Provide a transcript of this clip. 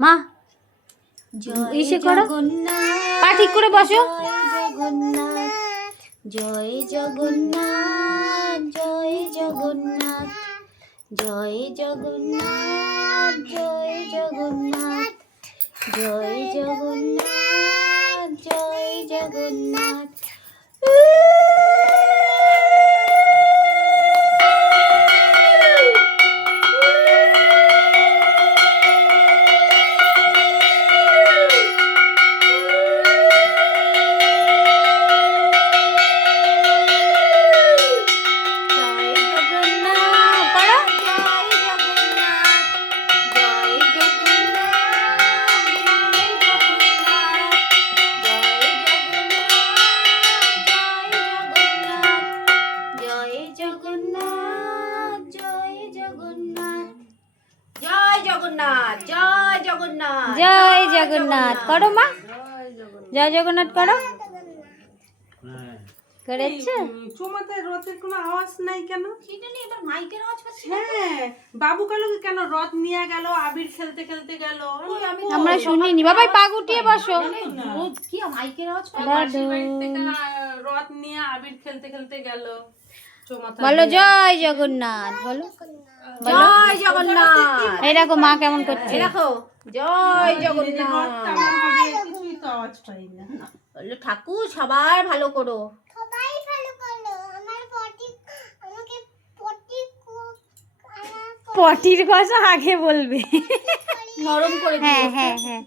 মা ইসে করো, পা ঠিক করে বসো। জয় জগন্নাথ জয় জগন্নাথ জয় জগন্নাথ জয় জগন্নাথ জয় জগন্নাথ জয় জগন্নাথ। জয় জগন্নাথ জয় জগন্নাথ করো মা, জয় জগন্নাথ করো। করেছে? চোমাতে রথের কোনো আওয়াজ নাই কেন? সেটা নিয়ে এবার মাইকের আওয়াজ পাচ্ছি। হ্যাঁ, বাবু কালকে কেন রথ নিয়ে গেল, আবির খেলতে খেলতে গেল। আমরা শুনিনি। বাবাই পা গুটিয়ে বসো। কি মাইকের আওয়াজ পাচ্ছি? মাসির বাড়ি থেকে রথ নিয়ে আবির খেলতে খেলতে গেল। চোমাতে বলো জয় জগন্নাথ, বলো জয় জগন্নাথ। এই দেখো মা কেমন করছে। দেখো জয় রথ জগন্নাথ। কেমন হবে কিছুই তো আওয়াজ পাই না। বললো ঠাকুর সবাই ভালো করো। পটির কথা আগে বলবে। নরম করে হ্যাঁ দিও। হ্যাঁ হ্যাঁ